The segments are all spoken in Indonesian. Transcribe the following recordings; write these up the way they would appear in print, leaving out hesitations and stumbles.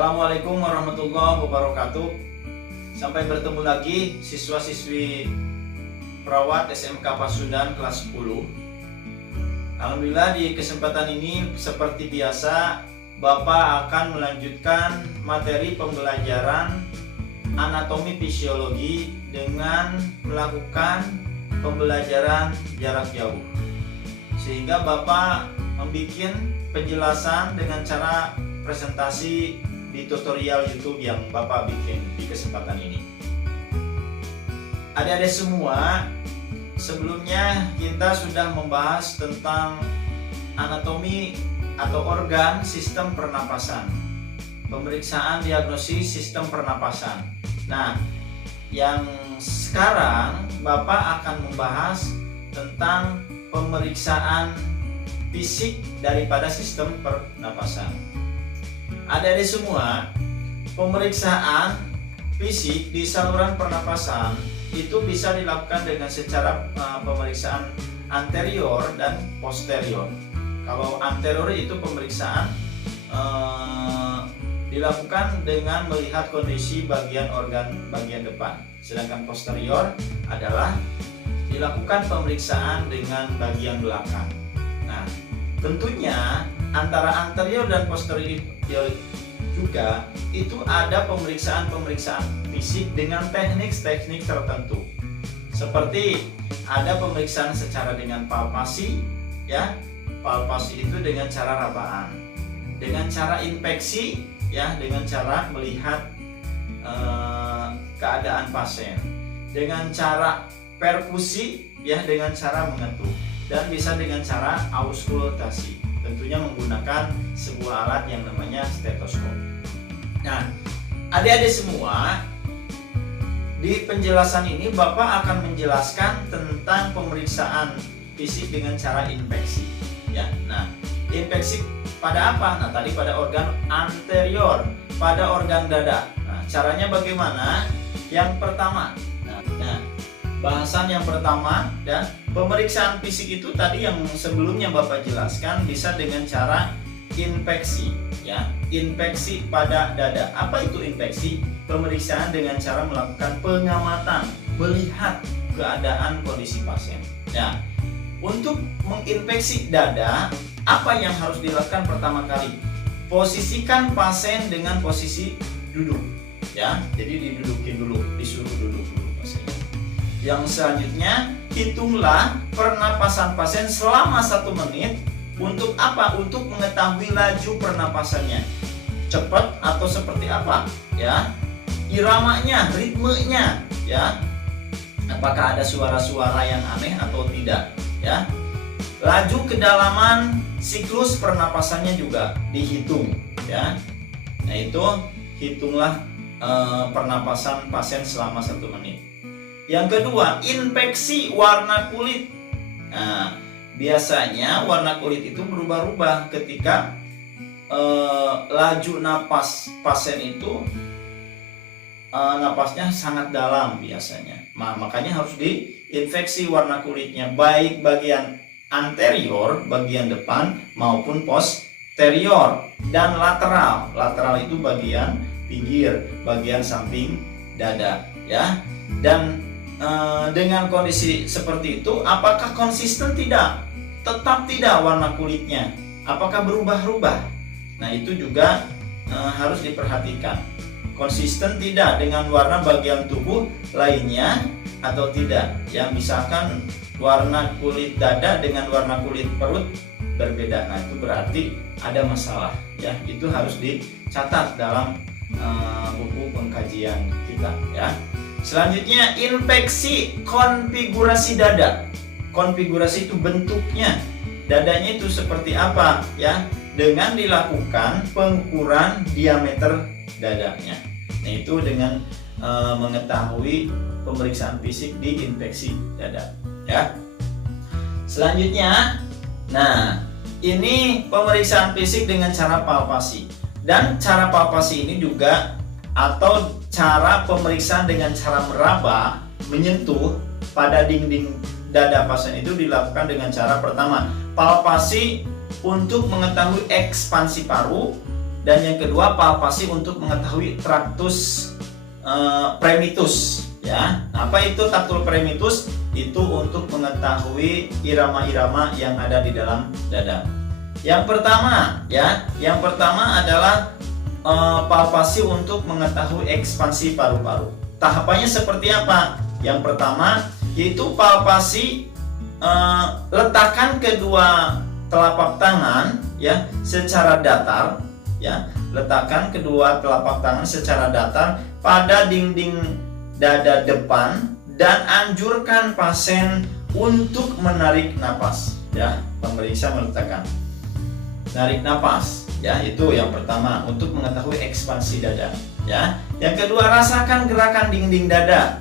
Assalamualaikum warahmatullahi wabarakatuh. Sampai bertemu lagi siswa-siswi perawat SMK Pasundan kelas 10. Alhamdulillah di kesempatan ini seperti biasa Bapak akan melanjutkan materi pembelajaran anatomi fisiologi dengan melakukan pembelajaran jarak jauh. Sehingga Bapak membuat penjelasan dengan cara presentasi di tutorial YouTube yang Bapak bikin di kesempatan ini. Adik-adik semua, sebelumnya kita sudah membahas tentang anatomi atau organ sistem pernapasan, pemeriksaan diagnosis sistem pernapasan. Nah, yang sekarang Bapak akan membahas tentang pemeriksaan fisik daripada sistem pernapasan. Adik-adik semua, pemeriksaan fisik di saluran pernapasan itu bisa dilakukan dengan secara pemeriksaan anterior dan posterior. Kalau anterior itu pemeriksaan dilakukan dengan melihat kondisi bagian organ bagian depan, sedangkan posterior adalah dilakukan pemeriksaan dengan bagian belakang. Nah, tentunya antara anterior dan posterior juga itu ada pemeriksaan fisik dengan teknik tertentu. Seperti ada pemeriksaan secara dengan palpasi, ya. Palpasi itu dengan cara rabaan, dengan cara inspeksi, ya, dengan cara melihat keadaan pasien, dengan cara perkusi, ya, dengan cara mengetuk, dan bisa dengan cara auskultasi, tentunya menggunakan sebuah alat yang namanya stetoskop. Nah, adik-adik semua, di penjelasan ini Bapak akan menjelaskan tentang pemeriksaan fisik dengan cara inspeksi, ya. Nah, inspeksi pada apa? Nah, tadi pada organ anterior, pada organ dada. Nah, caranya bagaimana? Yang pertama, nah, bahasan yang pertama, dan pemeriksaan fisik itu tadi yang sebelumnya Bapak jelaskan bisa dengan cara inspeksi, ya, inspeksi pada dada. Apa itu inspeksi? Pemeriksaan dengan cara melakukan pengamatan, melihat keadaan kondisi pasien. Nah, untuk menginspeksi dada, apa yang harus dilakukan pertama kali? Posisikan pasien dengan posisi duduk, ya. Jadi didudukin dulu, disuruh duduk dulu pasien. Yang selanjutnya, hitunglah pernapasan pasien selama 1 menit. Untuk apa? Untuk mengetahui laju pernapasannya, cepat atau seperti apa, ya, iramanya, ritmenya, ya, apakah ada suara-suara yang aneh atau tidak, ya. Laju kedalaman siklus pernapasannya juga dihitung, ya. Nah, itu hitunglah pernapasan pasien selama 1 menit. Yang kedua, inspeksi warna kulit. Nah, biasanya warna kulit itu berubah-ubah ketika laju napas pasien itu napasnya sangat dalam biasanya. Makanya harus diinspeksi warna kulitnya, baik bagian anterior, bagian depan, maupun posterior, dan lateral. Lateral itu bagian pinggir, bagian samping dada, ya. Dan dengan kondisi seperti itu, apakah konsisten tidak? Tetap tidak warna kulitnya? Apakah berubah-ubah? Nah, itu juga harus diperhatikan. Konsisten tidak dengan warna bagian tubuh lainnya atau tidak? Yang misalkan warna kulit dada dengan warna kulit perut berbeda, nah itu berarti ada masalah, ya. Itu harus dicatat dalam buku pengkajian kita, ya. Selanjutnya, inspeksi konfigurasi dada. Konfigurasi itu bentuknya, dadanya itu seperti apa, ya, dengan dilakukan pengukuran diameter dadanya. Nah, itu dengan mengetahui pemeriksaan fisik di inspeksi dada, ya. Selanjutnya, nah, ini pemeriksaan fisik dengan cara palpasi. Dan cara palpasi ini juga, atau cara pemeriksaan dengan cara meraba, menyentuh pada dinding dada pasien itu dilakukan dengan cara pertama, palpasi untuk mengetahui ekspansi paru, dan yang kedua palpasi untuk mengetahui tractus premitus ya. Apa itu tractus premitus? Itu untuk mengetahui irama-irama yang ada di dalam dada. Yang pertama ya, yang pertama adalah palpasi untuk mengetahui ekspansi paru-paru. Tahapannya seperti apa? Yang pertama yaitu palpasi letakkan kedua telapak tangan ya secara datar ya. Letakkan kedua telapak tangan secara datar pada dinding dada depan dan anjurkan pasien untuk menarik napas ya. Pemeriksa meletakkan narik napas ya, itu yang pertama untuk mengetahui ekspansi dada ya. Yang kedua, rasakan gerakan dinding dada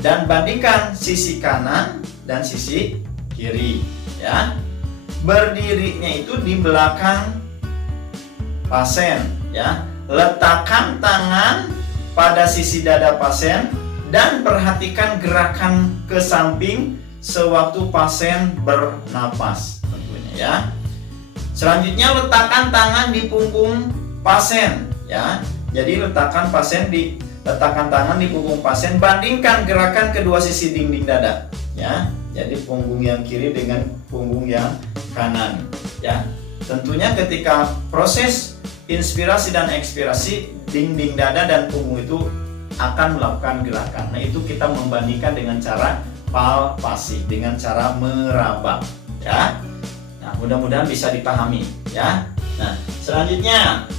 dan bandingkan sisi kanan dan sisi kiri ya. Berdirinya itu di belakang pasien ya. Letakkan tangan pada sisi dada pasien dan perhatikan gerakan ke samping sewaktu pasien bernapas tentunya ya. Selanjutnya letakkan tangan di punggung pasien ya. Jadi letakkan tangan di punggung pasien, bandingkan gerakan kedua sisi dinding dada ya. Jadi punggung yang kiri dengan punggung yang kanan ya. Tentunya ketika proses inspirasi dan ekspirasi, dinding dada dan punggung itu akan melakukan gerakan. Nah, itu kita membandingkan dengan cara palpasi, dengan cara meraba ya. Nah, mudah-mudahan bisa dipahami ya. Nah, selanjutnya,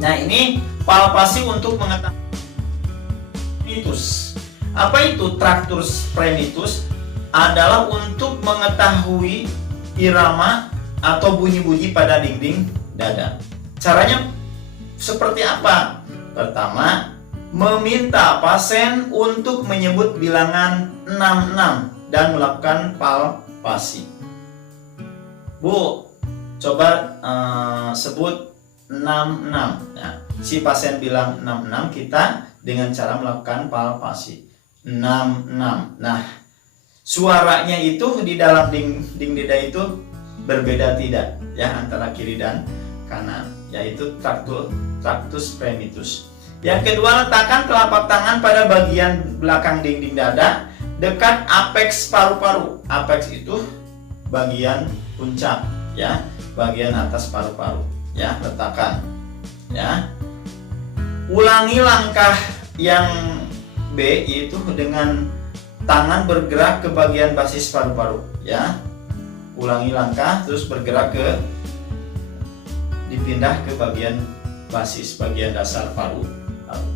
nah ini palpasi untuk mengetahui premitus. Apa itu tractus premitus? Adalah untuk mengetahui irama atau bunyi-bunyi pada dinding dada. Caranya seperti apa? Pertama, meminta pasien untuk menyebut bilangan 66 dan melakukan palpasi. Bu, coba sebut 66. Nah, si pasien bilang 66, kita dengan cara melakukan palpasi. 66. Nah, suaranya itu di dalam dinding dada itu berbeda tidak ya antara kiri dan kanan, yaitu tractus premitus. Yang kedua, letakkan telapak tangan pada bagian belakang dinding dada dekat apeks paru-paru. Apeks itu bagian puncak ya, bagian atas paru-paru ya, letakkan ya. Ulangi langkah yang B, yaitu dengan tangan bergerak ke bagian basis paru-paru ya. Ulangi langkah terus bergerak dipindah ke bagian basis, bagian dasar paru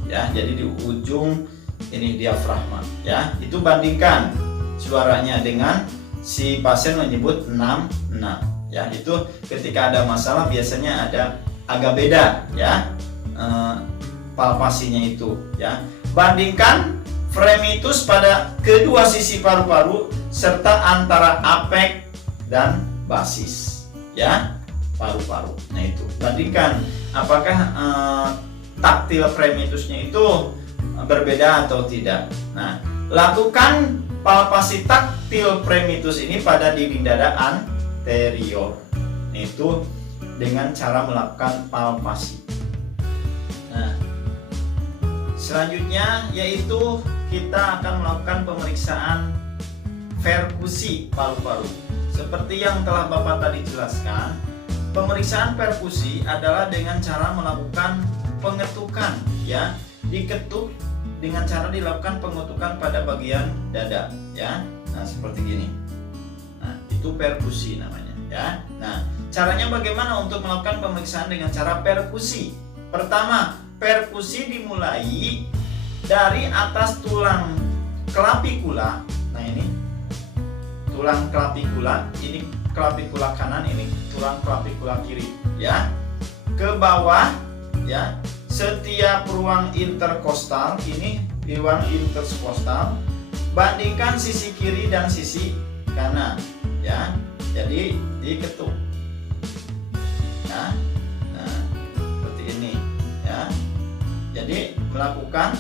ya. Jadi di ujung ini diafragma ya. Itu bandingkan suaranya dengan si pasien menyebut 66 ya. Itu ketika ada masalah biasanya ada agak beda ya palpasinya itu ya. Bandingkan fremitus pada kedua sisi paru-paru serta antara apek dan basis ya paru-paru. Nah, itu bandingkan apakah taktil fremitusnya itu berbeda atau tidak. Nah, lakukan palpasi taktil fremitus ini pada dinding dada anterior. Nah, itu dengan cara melakukan palpasi. Nah, selanjutnya yaitu kita akan melakukan pemeriksaan perkusi paru-paru. Seperti yang telah Bapak tadi jelaskan, pemeriksaan perkusi adalah dengan cara melakukan pengetukan ya, diketuk dengan cara dilakukan pengetukan pada bagian dada ya. Nah, seperti gini. Nah, itu perkusi namanya ya. Nah, caranya bagaimana untuk melakukan pemeriksaan dengan cara perkusi? Pertama, perkusi dimulai dari atas tulang clavicula. Nah, ini tulang clavicula, ini clavicula kanan, ini tulang clavicula kiri ya. Ke bawah ya, setiap ruang interkostal, ini ruang interkostal, bandingkan sisi kiri dan sisi kanan ya. Jadi diketuk ya. Nah, seperti ini ya. Jadi melakukan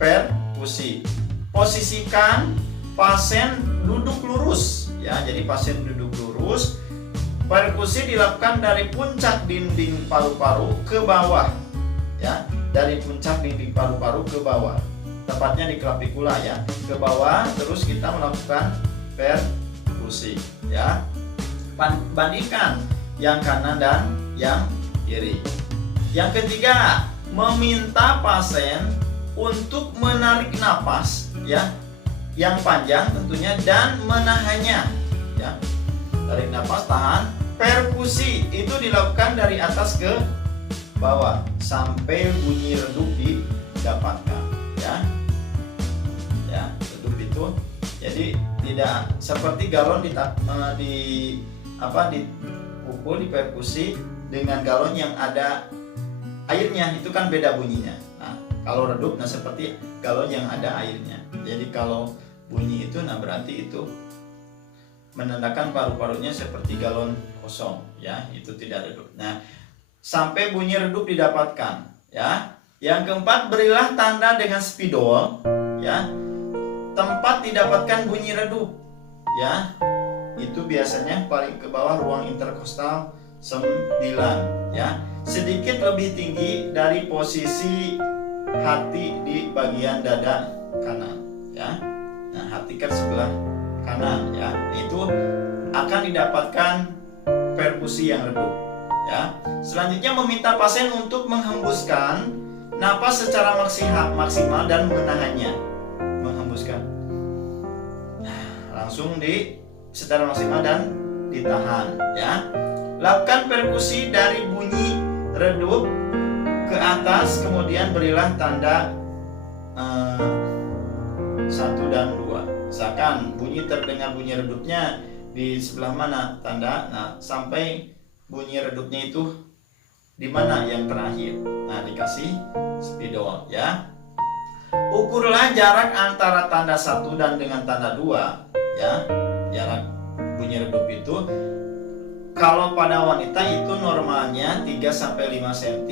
perkusi. Posisikan pasien duduk lurus ya. Jadi pasien duduk lurus, Perkusi dilakukan dari puncak dinding paru-paru ke bawah, ya, dari puncak dinding paru-paru ke bawah, tepatnya di clavicula ya, ke bawah. Terus kita melakukan perkusi, ya. Bandingkan yang kanan dan yang kiri. Yang ketiga, meminta pasien untuk menarik napas, ya, yang panjang tentunya, dan menahannya, ya. Tarik napas, tahan. Perkusi itu dilakukan dari atas ke bawah sampai bunyi redup didapatkan, ya. Ya, redup itu jadi tidak seperti galon dipukul di perkusi dengan galon yang ada airnya, itu kan beda bunyinya. Nah, kalau redup, nah seperti galon yang ada airnya. Jadi kalau bunyi itu, nah berarti itu menandakan paru-parunya seperti galon kosong, ya, itu tidak redup. Nah, sampai bunyi redup didapatkan, ya. Yang keempat, berilah tanda dengan spidol, ya, tempat didapatkan bunyi redup, ya. Itu biasanya paling ke bawah ruang interkostal 9, ya, sedikit lebih tinggi dari posisi hati di bagian dada kanan, ya. Nah, hati kan sebelah kanan, ya, itu akan didapatkan perkusi yang redup, ya. Selanjutnya, meminta pasien untuk menghembuskan napas secara maksimal dan menahannya. Menghembuskan, langsung secara maksimal dan ditahan, ya. Lakukan perkusi dari bunyi redup ke atas, kemudian berilah tanda 1 dan 2. Misalkan terdengar bunyi redupnya di sebelah mana tanda, nah sampai bunyi redupnya itu di mana yang terakhir, nah dikasih spidol, ya. Ukurlah jarak antara tanda 1 dan dengan tanda 2, ya. Jarak bunyi redup itu kalau pada wanita itu normalnya 3-5 cm,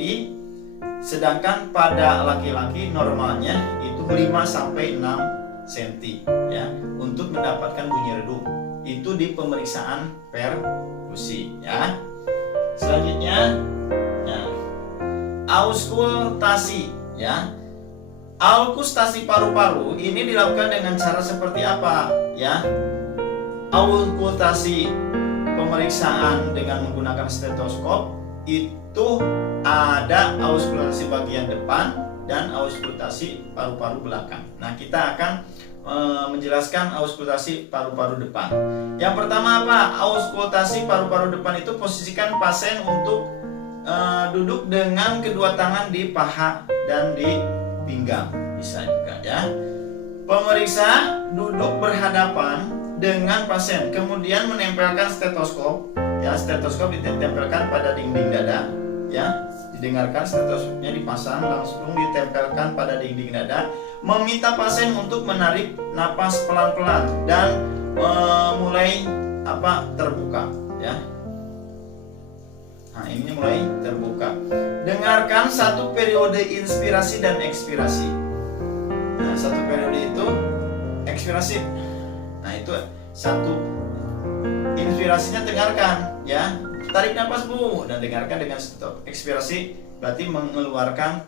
sedangkan pada laki-laki normalnya itu 5-6 cm, ya, untuk mendapatkan bunyi redup. Itu di pemeriksaan perkusi, ya. Selanjutnya, nah, auskultasi, ya. Auskultasi paru-paru ini dilakukan dengan cara seperti apa, ya? Auskultasi pemeriksaan dengan menggunakan stetoskop itu ada auskultasi bagian depan dan auskultasi paru-paru belakang. Nah, kita akan menjelaskan auskultasi paru-paru depan. Yang pertama apa? Auskultasi paru-paru depan itu posisikan pasien untuk duduk dengan kedua tangan di paha dan di pinggang, bisa juga, ya. Pemeriksa duduk berhadapan dengan pasien, kemudian menempelkan stetoskop, ya. Stetoskop ditempelkan pada dinding dada, ya. Didengarkan, stetoskopnya dipasang, langsung ditempelkan pada dinding dada. Meminta pasien untuk menarik napas pelan-pelan dan mulai terbuka, ya. Nah, ini mulai terbuka. Dengarkan 1 periode inspirasi dan ekspirasi. Nah, 1 periode itu ekspirasi. Nah, itu 1 inspirasinya dengarkan, ya. Tarik napas, Bu, dan dengarkan dengan stop. Ekspirasi berarti mengeluarkan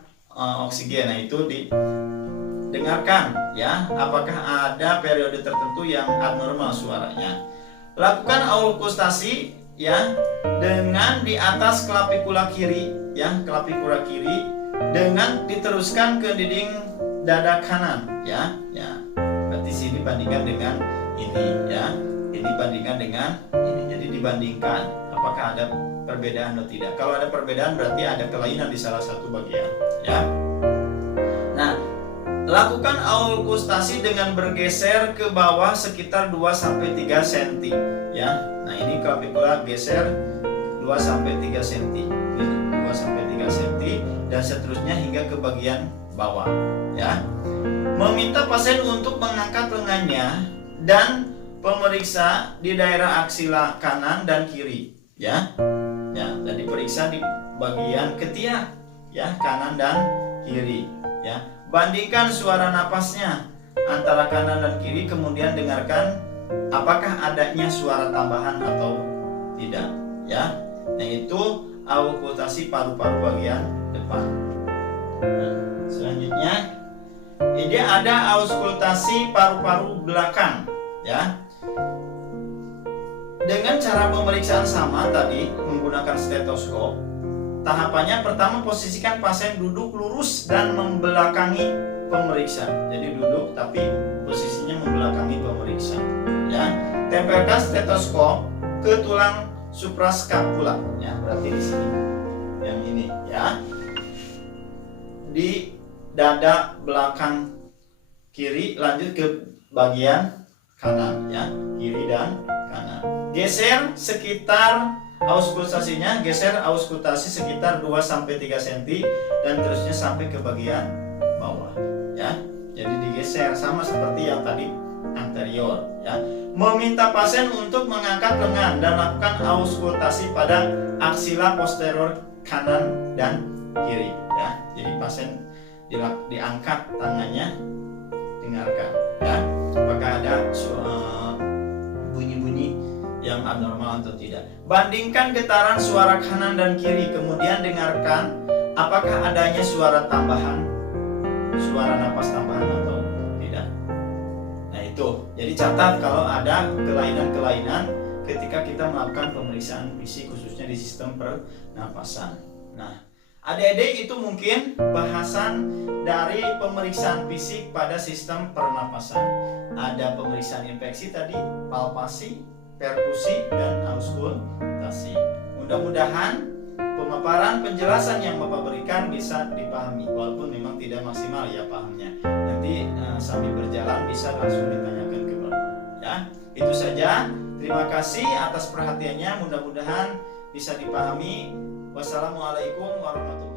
oksigen. Nah, itu didengarkan, ya. Apakah ada periode tertentu yang abnormal suaranya. Lakukan auskultasi, ya, dengan di atas clavicula kiri, ya, clavicula kiri, dengan diteruskan ke dinding dada kanan, ya. Ya. Berarti sini bandingkan dengan ini, ya. Ini bandingkan dengan ini. Jadi dibandingkan apakah ada perbedaan atau tidak. Kalau ada perbedaan berarti ada kelainan di salah satu bagian, ya. Nah, lakukan auskultasi dengan bergeser ke bawah sekitar 2-3 cm, ya. Nah, ini clavicula geser 2-3 cm. 2-3 cm dan seterusnya hingga ke bagian bawah, ya. Meminta pasien untuk mengangkat lengannya dan pemeriksa di daerah aksila kanan dan kiri, ya. Ya, dan diperiksa di bagian ketiak, ya, kanan dan kiri, ya. Bandingkan suara napasnya antara kanan dan kiri, kemudian dengarkan apakah adanya suara tambahan atau tidak, ya. Nah, itu auskultasi paru-paru bagian depan. Nah, selanjutnya ini ada auskultasi paru-paru belakang, ya. Dengan cara pemeriksaan sama tadi menggunakan stetoskop. Tahapannya pertama, posisikan pasien duduk lurus dan membelakangi pemeriksa. Jadi duduk tapi posisinya membelakangi pemeriksa, ya. Tempelkan stetoskop ke tulang supraskapula, ya, berarti di sini. Yang ini, ya. Di dada belakang kiri, lanjut ke bagian kanan, ya, kiri dan kanan. Geser sekitar auskultasinya, geser auskultasi sekitar 2-3 cm dan terusnya sampai ke bagian bawah, ya. Jadi digeser sama seperti yang tadi anterior, ya. Meminta pasien untuk mengangkat lengan dan lakukan auskultasi pada aksila posterior kanan dan kiri, ya. Jadi pasien diangkat tangannya, dengarkan, ya, apakah ada bunyi-bunyi yang abnormal atau tidak. Bandingkan getaran suara kanan dan kiri, kemudian dengarkan apakah adanya suara tambahan, suara napas tambahan atau tidak. Nah, itu. Jadi catat kalau ada kelainan-kelainan ketika kita melakukan pemeriksaan fisik, khususnya di sistem pernapasan. Nah, adik-adik, itu mungkin bahasan dari pemeriksaan fisik pada sistem pernapasan. Ada pemeriksaan infeksi tadi, palpasi, perkusi, dan auskultasi. Mudah-mudahan pemaparan penjelasan yang Bapak berikan bisa dipahami, walaupun memang tidak maksimal ya pahamnya. Nanti sambil berjalan bisa langsung ditanyakan ke Bapak, ya. Itu saja. Terima kasih atas perhatiannya. Mudah-mudahan bisa dipahami. Wassalamualaikum warahmatullahi wabarakatuh.